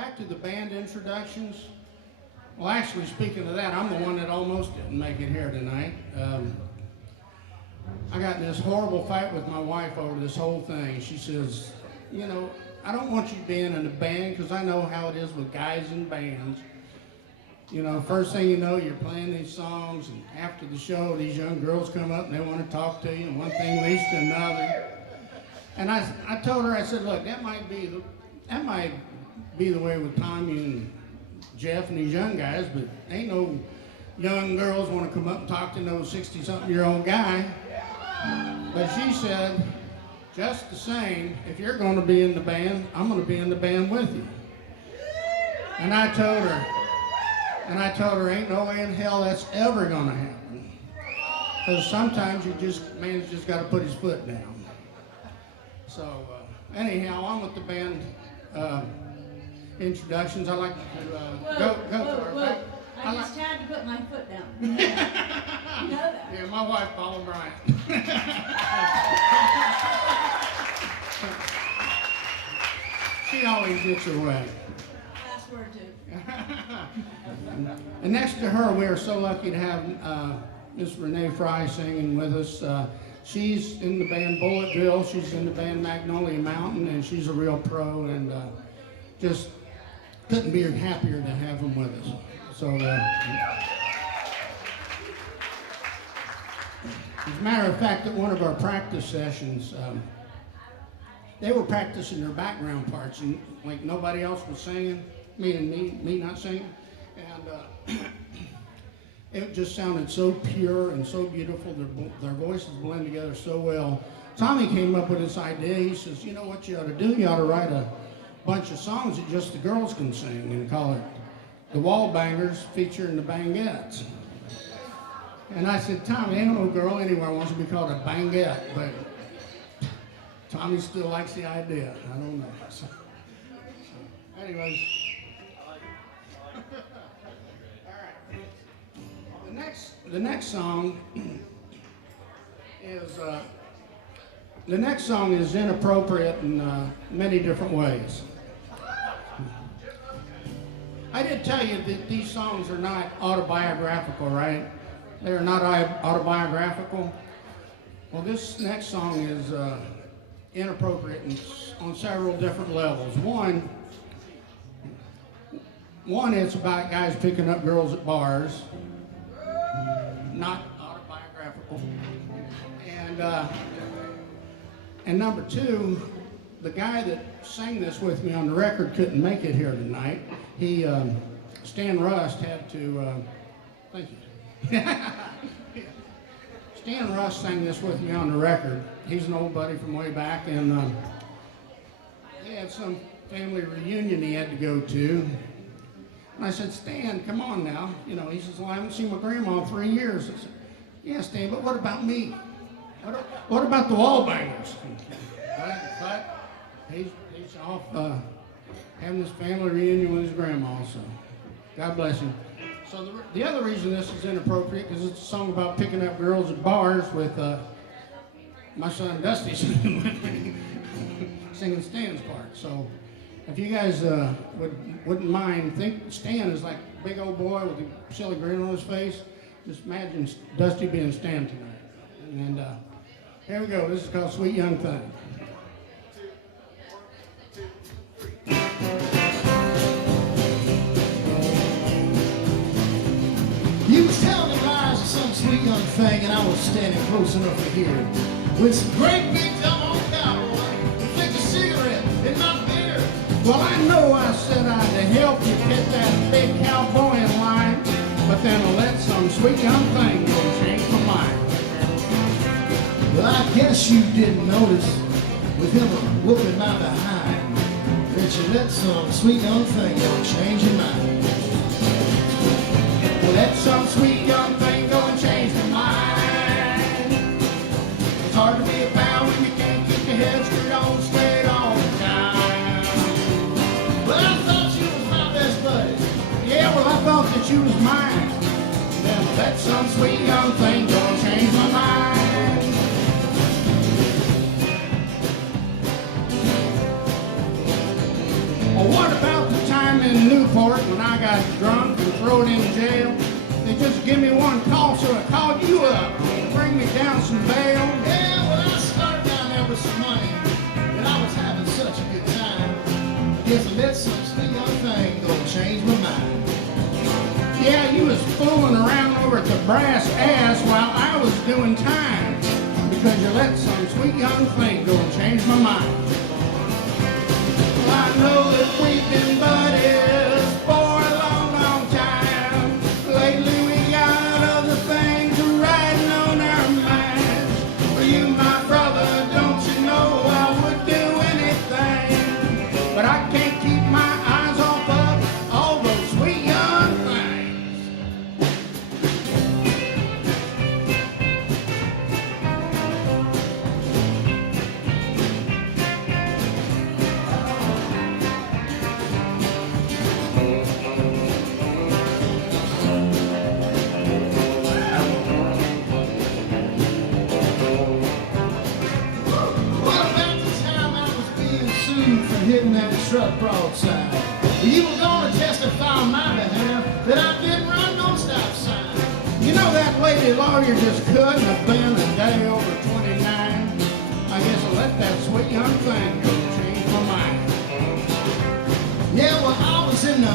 back to the band introductions. Well, actually, speaking of that, I'm the one that almost didn't make it here tonight. I got in this horrible fight with my wife over this whole thing. She says, you know, I don't want you being in a band because I know how it is with guys in bands. You know, first thing you know, you're playing these songs, and after the show, these young girls come up and they want to talk to you, and one thing leads to another. And I told her, I said, look, that might be the way with Tommy and Jeff and these young guys, but ain't no young girls want to come up and talk to no 60-something-year-old guy. But she said, just the same, if you're going to be in the band, I'm going to be in the band with you. And I told her, ain't no way in hell that's ever going to happen. Because sometimes man's just got to put his foot down. So anyhow, on with the band introductions. I like to go to her. I just had to put my foot down. You know that. Yeah, my wife, Paula Bryant. She always gets her way. Last word too. And next to her, we are so lucky to have Miss Renee Fry singing with us. She's in the band Bulletville, she's in the band Magnolia Mountain, and she's a real pro, and just couldn't be happier to have them with us. So, as a matter of fact, at one of our practice sessions, they were practicing their background parts, and like nobody else was singing, me not singing, and it just sounded so pure and so beautiful. Their voices blend together so well. Tommy came up with this idea. He says, you know what you ought to do? You ought to write a bunch of songs that just the girls can sing and call it the Wallbangers featuring the Bangettes. And I said, Tommy, ain't no girl anywhere wants to be called a Bangette, but Tommy still likes the idea. I don't know. So anyways. The next song is inappropriate in many different ways. I did tell you that these songs are not autobiographical, right? They are not autobiographical. Well, this next song is inappropriate on several different levels. One, it's about guys picking up girls at bars. Not autobiographical. And number two, the guy that sang this with me on the record couldn't make it here tonight. Stan Rust had to, thank you. Stan Rust sang this with me on the record. He's an old buddy from way back, and he had some family reunion he had to go to. And I said, Stan, come on now. You know, he says, well, I haven't seen my grandma in 3 years. I said, yeah, Stan, but what about me? What about the Wallbangers? But he's off having this family reunion with his grandma, so God bless him. So the other reason this is inappropriate because it's a song about picking up girls at bars with my son Dusty singing Stan's part. So if you guys wouldn't mind, think Stan is like a big old boy with a silly grin on his face. Just imagine Dusty being Stan tonight. And here we go. This is called Sweet Young Thing. You was telling me lies of some sweet young thing, and I was standing close enough to hear it. With some great big dumb old cowboy, who flicked a cigarette in my beard. Well, I know I said I'd help you get that big cowboy in line, but then I let some sweet young thing go change my mind. Well, I guess you didn't notice with him whooping my behind that you let some sweet young thing go change your mind. Let some sweet young thing go and change my mind. It's hard to be a pal when you can't keep your head screwed on straight all the time. Well, I thought you was my best buddy. Yeah, well, I thought that you was mine. Then let some sweet young thing go and change my mind. Well, what about the time time in Newport when I got drunk and thrown in jail, they just give me one call, so I called you up. Bring me down some bail. Yeah, well, I started down there with some money, and I was having such a good time. Guess I let some sweet young thing go change my mind. Yeah, you was fooling around over at the brass ass while I was doing time, because you let some sweet young thing go and change my mind. Well, I know that we've been buddies for a long, long time. Lately we got other things riding on our minds. For you, my brother, don't you know I would do anything, but I can't keep my eyes off of all those sweet young things. What about the time I was being sued for hitting that truck broadside? You were gonna testify on my behalf that I didn't run no stop sign. You know that lady lawyer just couldn't have been a day over 29. I guess I'll let that sweet young thing go and change my mind. Yeah, well, I was in the